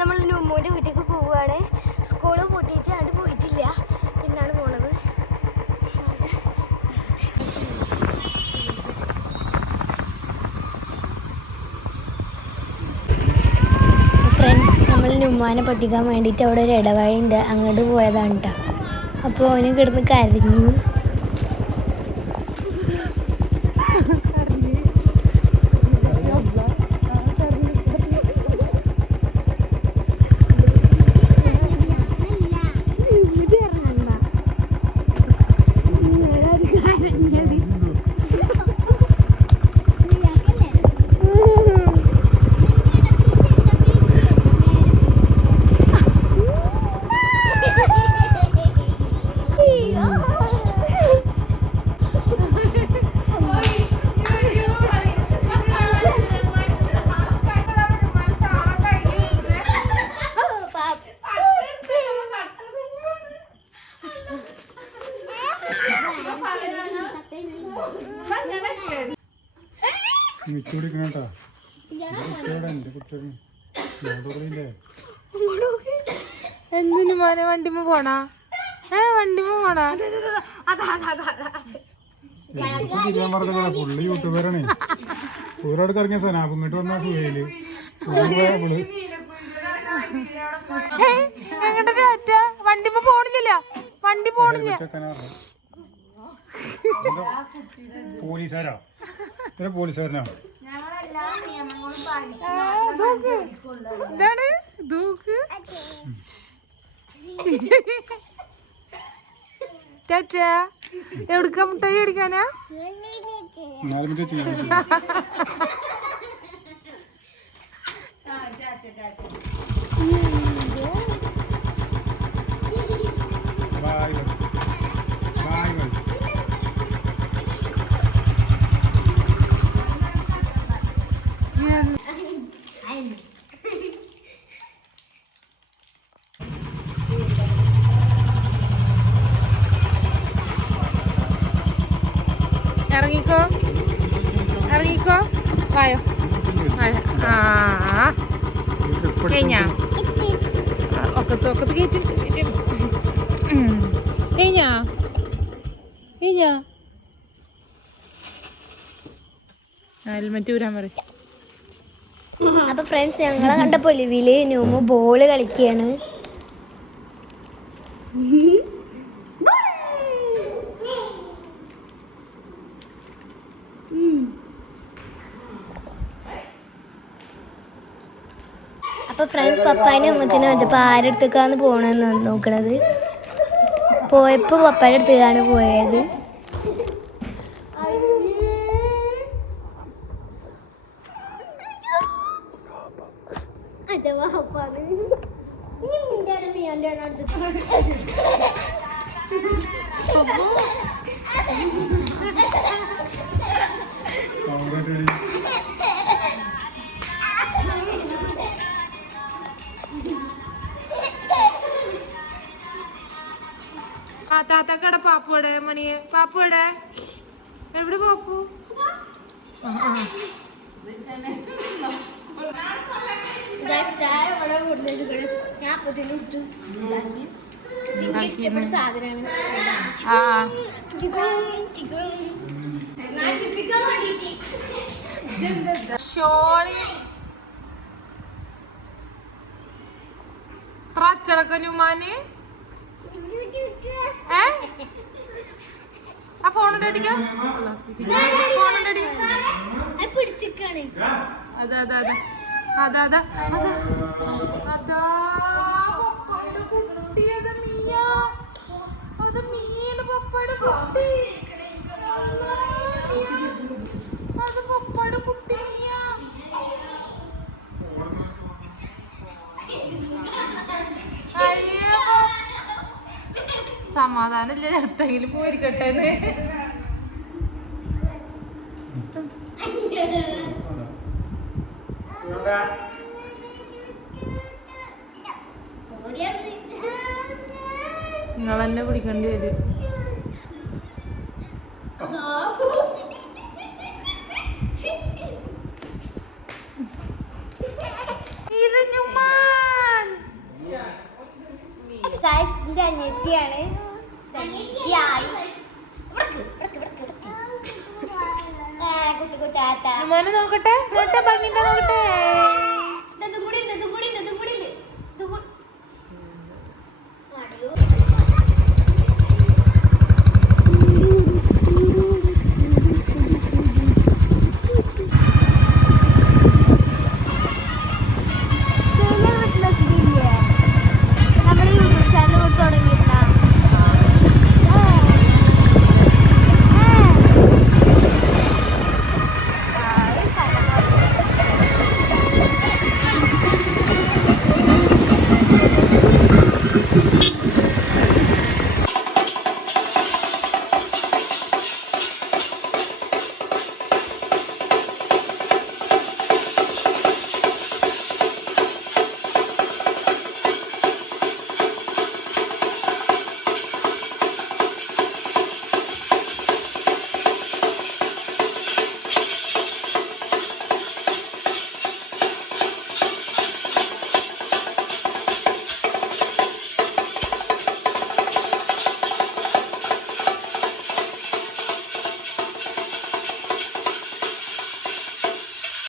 നമ്മൾ നുമ്മൂൻ്റെ വീട്ടിലേക്ക് പോവുകയാണ്. സ്കൂള് പൂട്ടിയിട്ട് അത് പോയിട്ടില്ല, പിന്നാണ് പോണത്. ഫ്രണ്ട്സ്, നമ്മൾ നുമ്മാനെ പറ്റിക്കാൻ വേണ്ടിയിട്ട് അവിടെ ഒരു ഇടവഴിയുണ്ട്, അങ്ങോട്ട് പോയതാണ് കേട്ടോ. അപ്പോൾ അവന് കിടന്ന് കരഞ്ഞു. എന്തിനു മോനെ വണ്ടിമ്മ പോണാ? വണ്ടിമ്മ പോണാ? ഫുള്ള് യൂട്യൂബറാണ്. ൂരോട് ഇറങ്ങിയ സനാപ്പ് ഇങ്ങോട്ട് വന്നാ സുഖയില് എങ്ങോട്ടാ? വണ്ടിമ്മ പോണില്ലല്ലോ, വണ്ടി പോണില്ല. പോലീസുകാരാ? പോലീസുകാരനാ? എന്താണ് ദൂക്ക്? ടാറ്റാ. എവിടുക്കാ മുട്ടായി അടിക്കാനാ? ഇറങ്ങിക്കോ, ഇറങ്ങിക്കോ, വായോ. കഴിഞ്ഞാ ഒക്കത്ത് കയറ്റി കഴിഞ്ഞാ കഴിഞ്ഞാ ഹെൽമെറ്റ് ഊരാൻ പറയും. അപ്പൊ ഫ്രണ്ട്സ്, ഞങ്ങളെ കണ്ടപ്പോ ഒലിവില് ന്യൂമു ബോള് കളിക്കുകയാണ്. അപ്പോൾ ഫ്രണ്ട്സ്, പപ്പാൻ്റെ അമ്മച്ചനെ വെച്ചപ്പോൾ ആരുടെ അടുത്തേക്കാണ് പോകണമെന്ന് നോക്കണത്. പോയപ്പോൾ പപ്പായുടെ അടുത്തേക്കാണ് പോയത്. താത്തക്കട പാപ്പുടെ മണിയെ, പാപ്പുടെ എവിടെ പാപ്പു? സാധനമാണ്. അച്ചടക്കനുമാന് ആ ഫോണിന്റെ അടിക്കാം, ഫോണിന്റെ അടി. അതാ അതാ അതാ അതാ അതാ അതാ പപ്പയുടെ കുട്ടി. അത് മീയ, അത് മീയാണ് പപ്പയുടെ കുട്ടി. അത് പപ്പയുടെ കുട്ടി മീയ. അയ്യോ, സമാധാനമില്ല, അടുത്തെങ്കിലും പോയിരിക്കട്ടെ. നിങ്ങൾ തന്നെ പിടിക്കേണ്ടി വരും. ഇത് എന്റെ അനിയത്തിയാണ്. അനിയത്തിയായി. മോനെ നോക്കട്ടെ നോട്ടെ ഭംഗിന്റെ നോക്കട്ടെ